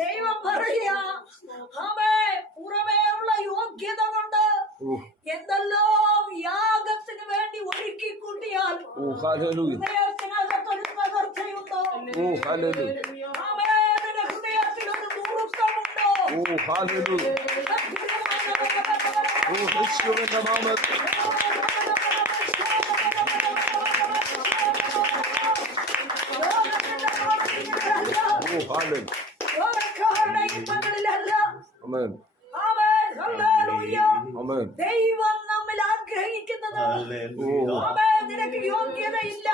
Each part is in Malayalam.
ദൈവം പറയാ പുറമേ ഉള്ള യോഗ്യത കൊണ്ട് എന്തെല്ലാം യാഗത്തിന് വേണ്ടി ഒരുക്കി കൂട്ടിയാൽ ഹൃദയത്തിനകത്തൊരു തകർച്ചയുണ്ടോ? ഹൃദയത്തിൽ ഒരു ദുർക്കമുണ്ടോ? ദൈവം നമ്മൾ ആഗ്രഹിക്കുന്നത് നിനക്ക് യോഗ്യതയില്ല,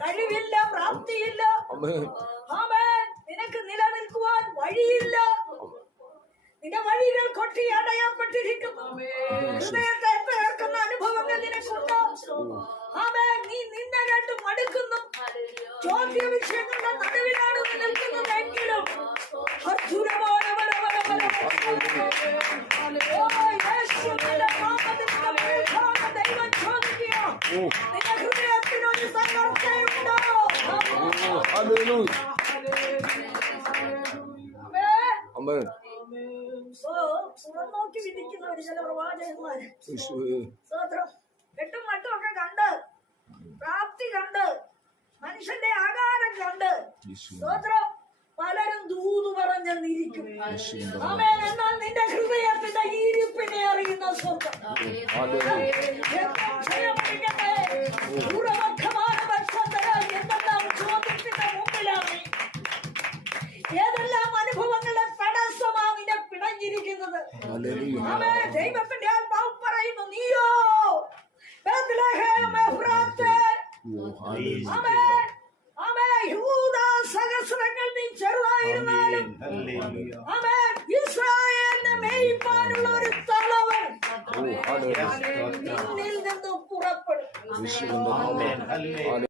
കഴിവില്ല, പ്രാപ്തിയില്ല, നിനക്ക് നിലനിൽക്കുവാൻ വഴിയില്ല, നിന്റെ വഴികൾ കൊട്ടി അടയപ്പെട്ടിരിക്കുന്നു, ഹൃദയത്തെ തകർക്കുന്ന അനുഭവങ്ങൾ നിനക്കുണ്ടോ? നീ നിന്നെ കണ്ട് മടുക്കുന്നു, ചോദ്യ വിഷയങ്ങളുടെ നടുവിലാണ് നിൽക്കുന്നതെങ്കിലും ദൈവം ചോദിക്കുക, നിന്റെ ഹൃദയത്തിനൊരു തകർച്ചയുണ്ടോ? പുറന്നോക്കി വിധിക്കുന്നവര് ചില പ്രവാചകന്മാര് എട്ടും മട്ടും ഒക്കെ കണ്ട്, പ്രാപ്തി കണ്ട്, മനുഷ്യന്റെ ആകാരം കണ്ട് സ്തോത്രം പലരും ദൂതു പറഞ്ഞെന്നിരിക്കും. എന്നാൽ നിന്റെ ഹൃദയത്തിന്റെ ഈരിപ്പിനെ അറിയുന്ന സ്വർഗം എന്തെല്ലാം ചോദ്യത്തിന്റെ മുമ്പിലാണ്, ഏതെല്ലാം അനുഭവങ്ങളുടെ തടസ്സമാണ് നിന്നെ പിണഞ്ഞിരിക്കുന്നത്. ദൈവത്തിന്റെ ആത്മാവ് പറയുന്നു, നീയോ സഹസ്രങ്ങൾ നീ ചെറുതായിരുന്നാലും ഇസ്രായേലിനെ മേയിപ്പാനുള്ള ഒരു തലവൻ നിന്നിൽ നിന്ന് പുറപ്പെടും.